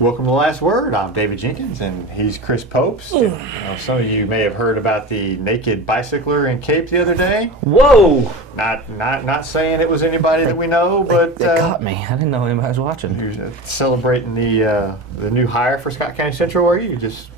Welcome to The Last Word. I'm David Jenkins, and he's Chris Popes. And, some of you may have heard about the naked bicycler in Cape the other day. Whoa! Not saying it was anybody that we know, but It caught me. I didn't know anybody was watching. you're celebrating the new hire for Scott County Central. Are you just?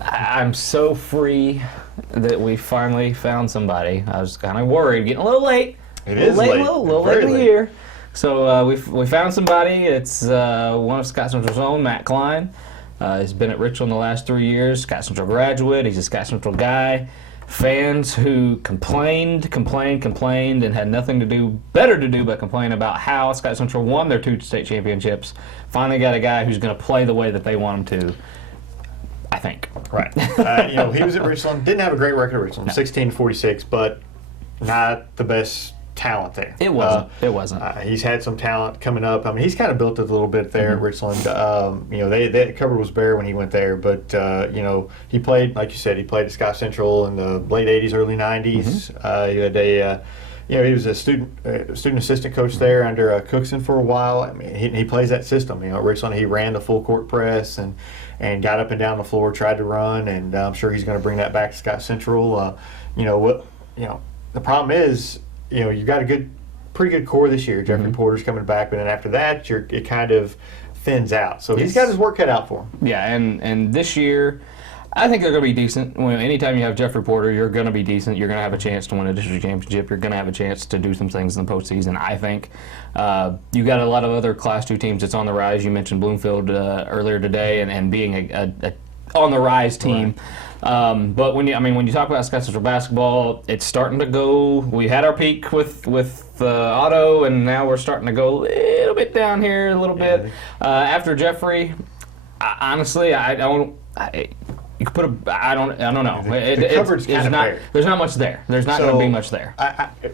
I'm so free that we finally found somebody. I was kind of worried, getting a little late. It is late. A little late in the year. So we found somebody. It's one of Scott Central's own, Matt Klein. He's been at Richland the last 3 years. Scott Central graduate. He's a Scott Central guy. Fans who complained, and had nothing better to do but complain about how Scott Central won their 2 state championships. Finally got a guy who's going to play the way that they want him to. I think. Right. He was at Richland. Didn't have a great record at Richland. No. 16-46, but not the best talent there. It wasn't. He's had some talent coming up. I mean, he's kind of built it a little bit there at Richland. That cupboard was bare when he went there, but he played, like you said, he played at Scott Central in the late '80s, early '90s. He had he was a student assistant coach there under Cookson for a while. I mean, he plays that system. At Richland, he ran the full court press and got up and down the floor, tried to run, and I'm sure he's going to bring that back to Scott Central. The problem is, you've got a pretty good core this year. Jeffrey Porter's coming back, but then after that, it kind of thins out. So he's got his work cut out for him. Yeah, and this year, I think they're going to be decent. Anytime you have Jeffrey Porter, you're going to be decent. You're going to have a chance to win a district championship. You're going to have a chance to do some things in the postseason, I think. You got a lot of other Class II teams that's on the rise. You mentioned Bloomfield earlier today and being a on the rise team. Right. But when you talk about Scott Central basketball, it's starting to go. We had our peak with Otto, and now we're starting to go a little bit down here, a little bit. After Jeffrey, honestly, I don't. You could put I don't know. The cupboard's kind of bare. There's not much there. There's not going to be much there.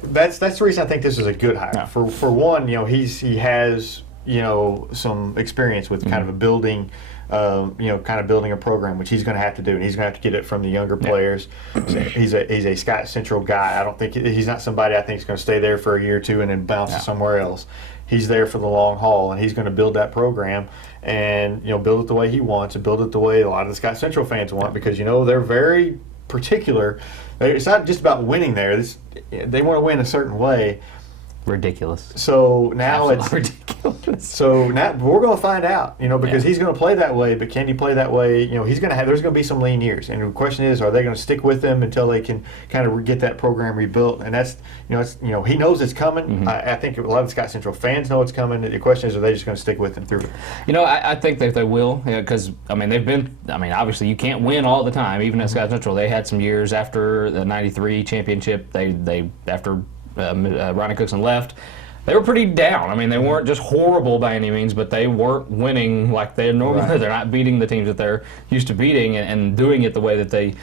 That's the reason I think this is a good hire. No. For one, he has some experience with kind of a building. Kind of building a program, which he's going to have to do, and he's going to have to get it from the younger players. So he's a Scott Central guy. I don't think he's not somebody I think is going to stay there for a year or two and then bounce somewhere else. He's there for the long haul, and he's going to build that program and build it the way he wants and build it the way a lot of the Scott Central fans want, because they're very particular. It's not just about winning there. They want to win a certain way. Ridiculous. So now Absolutely ridiculous. So now we're going to find out, because he's going to play that way. But can he play that way? He's going to have. There's going to be some lean years, and the question is, are they going to stick with him until they can kind of get that program rebuilt? And that's, he knows it's coming. I think a lot of the Scott Central fans know it's coming. The question is, are they just going to stick with him through it? I think that they will, because they've been. Obviously you can't win all the time. Even at Scott Central, they had some years after the '93 championship. They after. Ronnie Cookson left, they were pretty down. They weren't just horrible by any means, but they weren't winning like they normally. Right. They're not beating the teams that they're used to beating and doing it the way that they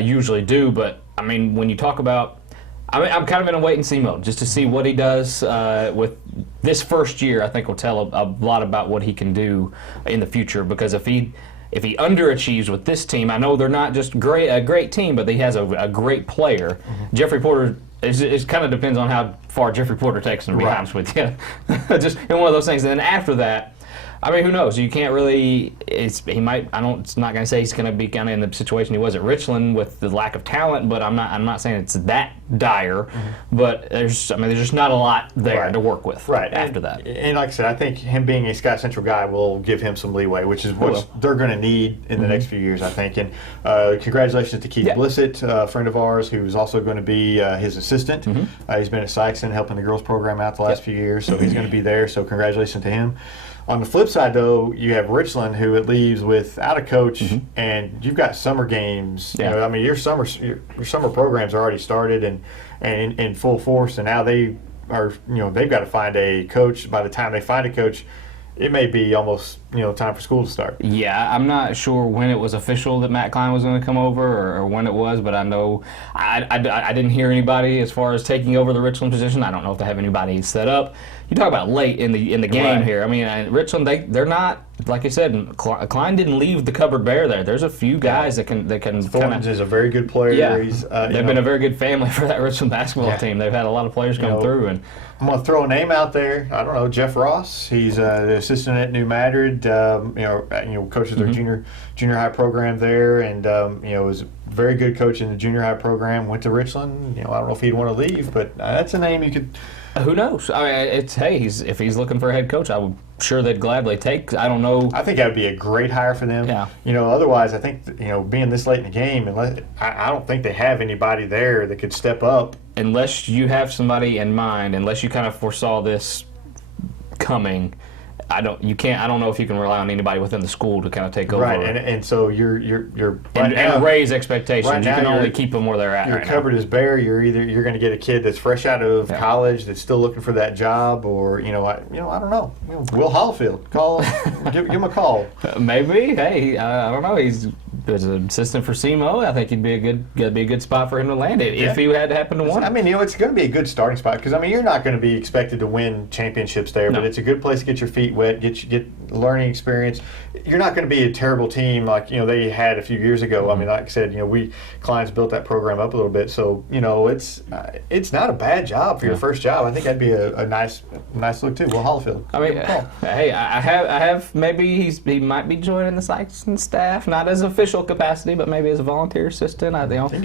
usually do. But when you talk about, I'm kind of in a wait and see mode just to see what he does with this first year. I think will tell a lot about what he can do in the future, because if he underachieves with this team, I know they're not just a great team, but he has a great player. Jeffrey Porter. It kind of depends on how far Jeffrey Porter takes him, to be honest with you. Just in one of those things. And then after that, who knows? You can't really. It's not going to say he's going to be kind of in the situation he was at Richland with the lack of talent. But I'm not saying it's that dire. But there's just not a lot there to work with. Right. After that. And like I said, I think him being a Scott Central guy will give him some leeway, which is what they're going to need in the next few years, I think. And congratulations to Keith Blissett, a friend of ours, who's also going to be his assistant. He's been at Sykeston helping the girls program out the last few years, so he's going to be there. So congratulations to him. On the flip side, though, you have Richland, who it leaves without a coach, and you've got summer games. Your summer programs are already started and in full force, and now they've got to find a coach. By the time they find a coach, it may be almost time for school to start. Yeah, I'm not sure when it was official that Matt Klein was going to come over or when it was, but I know I didn't hear anybody as far as taking over the Richland position. I don't know if they have anybody set up. you talk about late in the game Right. here. I mean, Richland, they're not, like I said, Klein didn't leave the cupboard bare there. There's a few guys that can Thornton's is a very good player. Yeah, He's, they've been a very good family for that Richland basketball team. They've had a lot of players come through, and I'm going to throw a name out there. I don't know, Jeff Ross. He's the assistant at New Madrid. Coaches their junior high program there, and was a very good coach in the junior high program. Went to Richland. I don't know if he'd want to leave, but that's a name you could. who knows? I mean, if he's looking for a head coach, I'm sure they'd gladly take. I don't know. I think that would be a great hire for them. Yeah. Otherwise, I think being this late in the game, I don't think they have anybody there that could step up. Unless you have somebody in mind, unless you kind of foresaw this coming, I don't know if you can rely on anybody within the school to kind of take over. Right, and so you're and raise expectations. Right you can now only keep them where they're at. Your right cupboard now. is bare. You're going to get a kid that's fresh out of college that's still looking for that job, or I don't know. Will Hollifield, give him a call. Maybe. Hey, I don't know. He's an assistant for SEMO. I think he'd be a good spot for him to land it if he had to happen to win. I mean, it's going to be a good starting spot because you're not going to be expected to win championships there, but it's a good place to get your feet wet, get learning experience. You're not going to be a terrible team like they had a few years ago. I mean, like I said, Klein's built that program up a little bit, so it's not a bad job for your first job. I think that'd be a nice look too. Will Hollifield. I mean, hey, I have maybe he might be joining the Sykeston staff, not as official capacity, but maybe as a volunteer assistant.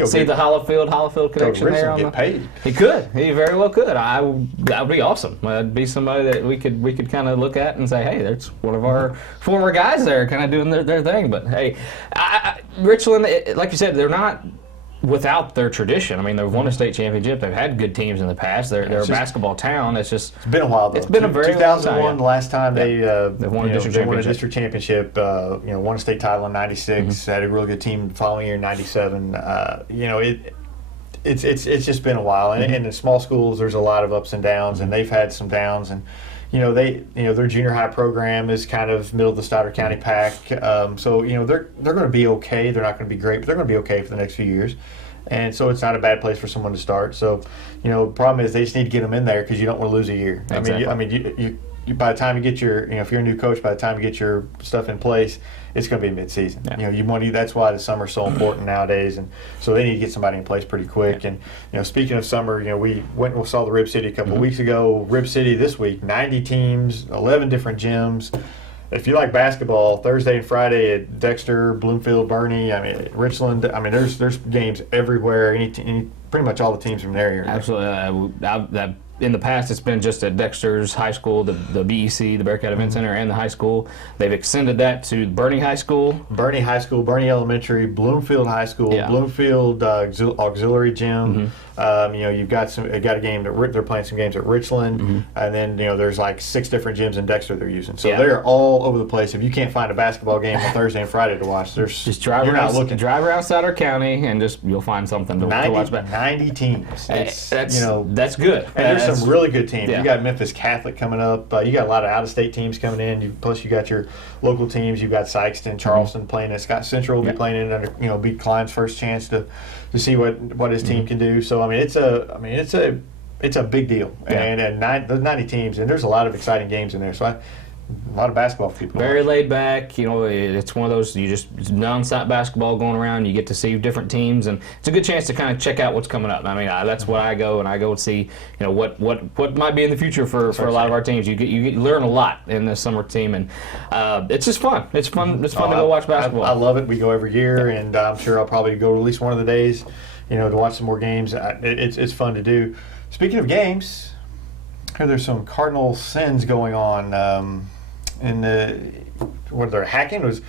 See the Hollifield connection there. Get paid. He could. He very well could. That would be awesome. That'd be somebody that we could kind of look at and say, hey, there's one of our former guys there, kind of doing their thing. But hey, Richland, like you said, they're not without their tradition. I mean, they've won a state championship. They've had good teams in the past. They're a basketball town. It's been a while though. It's been a very 2001 long time. The last time they won a district championship. Won a state title in '96. Had a really good team the following year in '97. It's just been a while. And in the small schools, there's a lot of ups and downs, and they've had some downs. And their junior high program is kind of middle of the Stoddard County Pac. So they're going to be okay. They're not going to be great, but they're going to be okay for the next few years. And so it's not a bad place for someone to start. So, the problem is they just need to get them in there because you don't want to lose a year. Exactly. You by the time you get your, if you're a new coach, by the time you get your stuff in place, it's going to be mid-season. Yeah. That's why the summer's so important nowadays, and so they need to get somebody in place pretty quick. And speaking of summer, we went and saw the Rib City a couple of weeks ago. Rib City this week, 90 teams, 11 different gyms. If you like basketball, Thursday and Friday at Dexter, Bloomfield, Bernie, Richland, there's games everywhere. Pretty much all the teams from there here. Absolutely. In the past, it's been just at Dexter's High School, the BEC, the Bearcat Event Center, and the high school. They've extended that to Bernie High School. Bernie Elementary, Bloomfield High School, Bloomfield Auxiliary Gym. You've got a game that they're playing some games at Richland, and then there's like 6 different gyms in Dexter they're using. So they're all over the place. If you can't find a basketball game on Thursday and Friday to watch, just drive around Stoddard County and you'll find something to watch. 90 teams. That's good. And there's some really good teams. You got Memphis Catholic coming up. You got a lot of out-of-state teams coming in. Plus you got your local teams. You've got Sykeston, Charleston playing at Scott Central. Will be playing in under beat Klein's first chance to see what his team can do. So it's a big deal. And those 90 teams, and there's a lot of exciting games in there. So a lot of basketball for people. Very laid back. It's one of those it's non-stop basketball going around. You get to see different teams, and it's a good chance to kind of check out what's coming up. That's where I go, and I go and see what might be in the future for a lot of our teams. You learn a lot in the summer team, and it's just fun. It's fun. It's fun to go watch basketball. I love it. We go every year, and I'm sure I'll probably go at least one of the days, to watch some more games. It's fun to do. Speaking of games, there's some Cardinal sins going on. They're hacking was,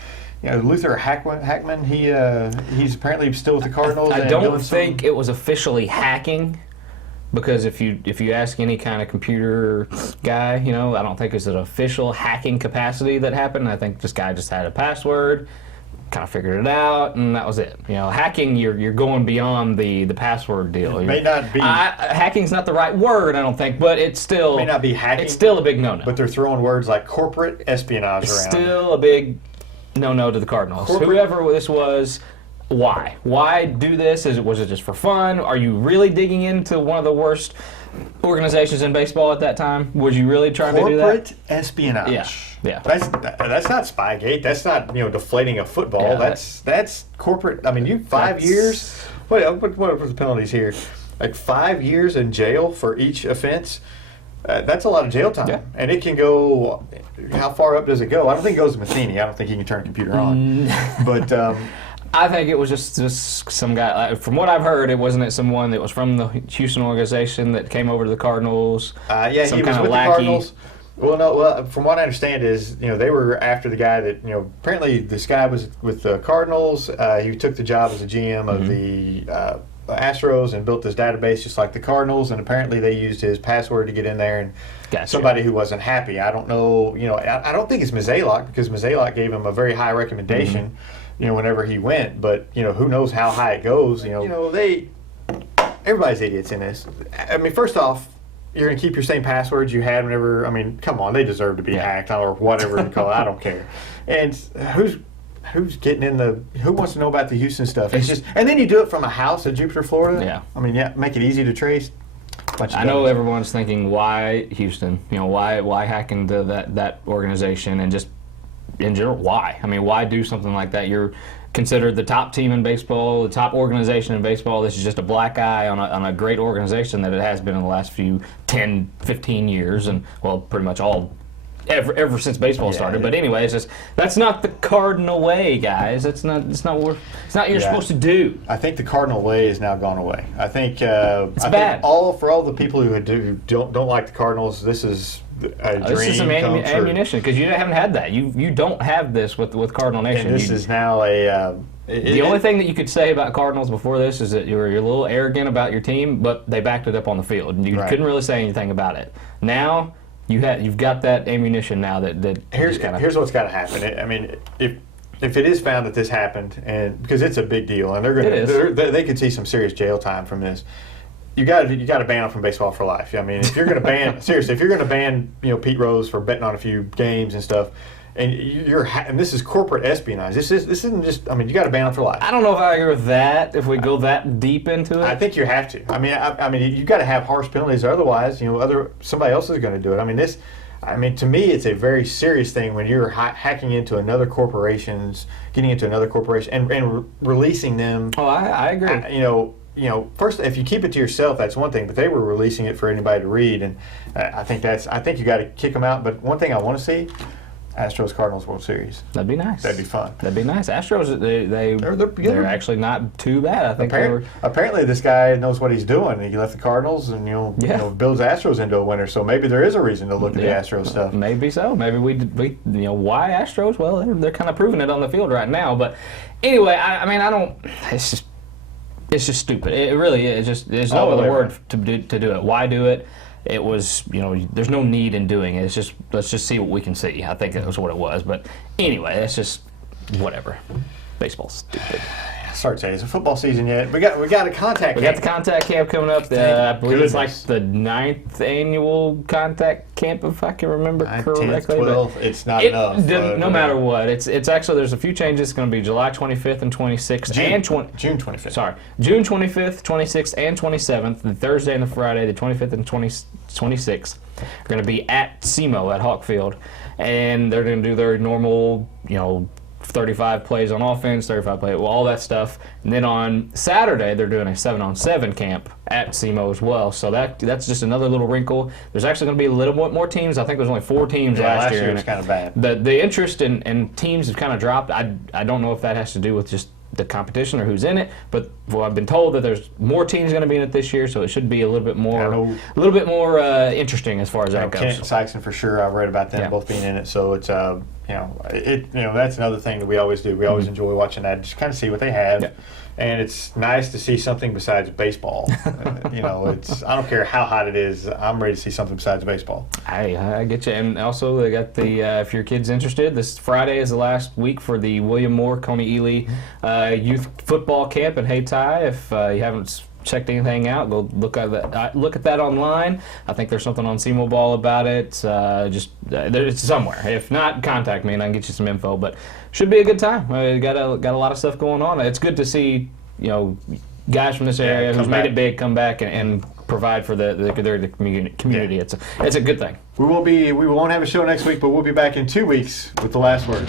Luther Hackman. He's apparently still with the Cardinals. I don't think it was officially hacking, because if you ask any kind of computer guy, I don't think it's an official hacking capacity that happened. I think this guy just had a password, kind of figured it out, and that was it. Hacking, you're going beyond the password deal. It may not be. Hacking's not the right word, I don't think, but it's still. It may not be hacking. It's still a big no-no. But they're throwing words like corporate espionage it's around. Still a big no-no to the Cardinals. Whoever this was, why? Why do this? Was it just for fun? Are you really digging into one of the worst organizations in baseball at that time? Was you really trying to do that? Corporate espionage. Yeah. That's not Spygate. That's not deflating a football. Yeah, that's corporate. I mean, you 5 years. What are the penalties here? Like 5 years in jail for each offense. That's a lot of jail time, and it can go. How far up does it go? I don't think it goes to Matheny. I don't think he can turn a computer on. But I think it was just some guy. From what I've heard, it wasn't someone that was from the Houston organization that came over to the Cardinals. Yeah, he was with the Cardinals. Well, no. Well, from what I understand is, they were after the guy that, apparently this guy was with the Cardinals. He took the job as a GM of the Astros and built this database just like the Cardinals, and apparently they used his password to get in there, and somebody who wasn't happy. I don't know. I don't think it's Mozeliak, because Mozeliak gave him a very high recommendation. Whenever he went, but who knows how high it goes? Everybody's idiots in this. I mean, first off, you're going to keep your same passwords you had whenever. I mean, come on, they deserve to be hacked or whatever you call it. I don't care. And who's getting in the? Who wants to know about the Houston stuff? It's just, and then you do it from a house in Jupiter, Florida. Yeah. I mean, make it easy to trace. I know everyone's thinking, why Houston? Why hack into that organization, and just in general, why? I mean, why do something like that? You're considered the top team in baseball, the top organization in baseball. This is just a black eye on a great organization that it has been in the last 10, 15 years, and, well, pretty much ever since baseball started. But anyway, it's just, that's not the Cardinal way, guys. It's not what you're supposed to do. I think the Cardinal way has now gone away. I think it's bad. For all the people who don't like the Cardinals, this is a dream. This is some ammunition, because you haven't had that. You don't have this with Cardinal Nation. And this is now the only thing that you could say about Cardinals before this is that you're a little arrogant about your team, but they backed it up on the field. You couldn't really say anything about it. Now you've got that ammunition now that here's what's got to happen. I mean, if it is found that this happened, and because it's a big deal, and they could see some serious jail time from this. You got to ban them from baseball for life. I mean, if you're going to ban seriously, if you're going to ban Pete Rose for betting on a few games and stuff, and and this is corporate espionage. This isn't just. I mean, you got to ban them for life. I don't know if I agree with that. If we go that deep into it, I think you have to. I mean, you got to have harsh penalties. Otherwise, somebody else is going to do it. I mean, to me, it's a very serious thing when you're hacking into another corporation's, getting into another corporation and releasing them. Oh, I agree. First, if you keep it to yourself, that's one thing. But they were releasing it for anybody to read, and I think you got to kick them out. But one thing I want to see: Astros Cardinals World Series. That'd be nice. That'd be fun. That'd be nice. Astros, they're actually not too bad. I think apparently this guy knows what he's doing. He left the Cardinals and builds Astros into a winner. So maybe there is a reason to look at the Astros stuff. Maybe so. Maybe we why Astros? Well, they're kind of proving it on the field right now. But anyway, I mean, I don't. It's just stupid. It really is. There's no other word to do it. Why do it? It was, there's no need in doing it. It's just, let's just see what we can see. I think that was what it was. But anyway, that's just whatever. Baseball's stupid. Sorry to say, it's a football season yet. We got a contact camp. We got the contact camp coming up. I believe it's like the 9th annual contact camp, if I can remember correctly. 12th, it's not enough. No matter what. It's actually, there's a few changes. It's going to be July 25th and 26th. June 25th. Sorry. June 25th, 26th, and 27th. The Thursday and the Friday, the 25th and 26th, are going to be at SEMO at Hawk Field. And they're going to do their normal, 35 plays on offense, 35 plays, all that stuff. And then on Saturday, they're doing a 7-on-7 camp at SEMO as well. So that's just another little wrinkle. There's actually going to be a little bit more teams. I think there's only 4 teams last year. Last year was kind of bad. The interest in teams have kind of dropped. I don't know if that has to do with just the competition or who's in it, but I've been told that there's more teams going to be in it this year, so it should be a little bit more interesting as far as that goes. Kent and Sykes, for sure. I've read about them both being in it, so it's that's another thing that we always do. We always enjoy watching that, just kind of see what they have. Yeah. And it's nice to see something besides baseball. It's I don't care how hot it is. I'm ready to see something besides baseball. I get you. And also, they got the if your kid's interested, this Friday is the last week for the William Moore Coney Ely youth football camp in Hayti. If you haven't checked anything out, go look at that online. I think there's something on SEMO Ball about it. It's somewhere. If not, contact me and I can get you some info. But should be a good time. Got a lot of stuff going on. It's good to see guys from this area who's made it big come back and provide for the community. Yeah. It's a good thing. We won't have a show next week, but we'll be back in 2 weeks with the last word.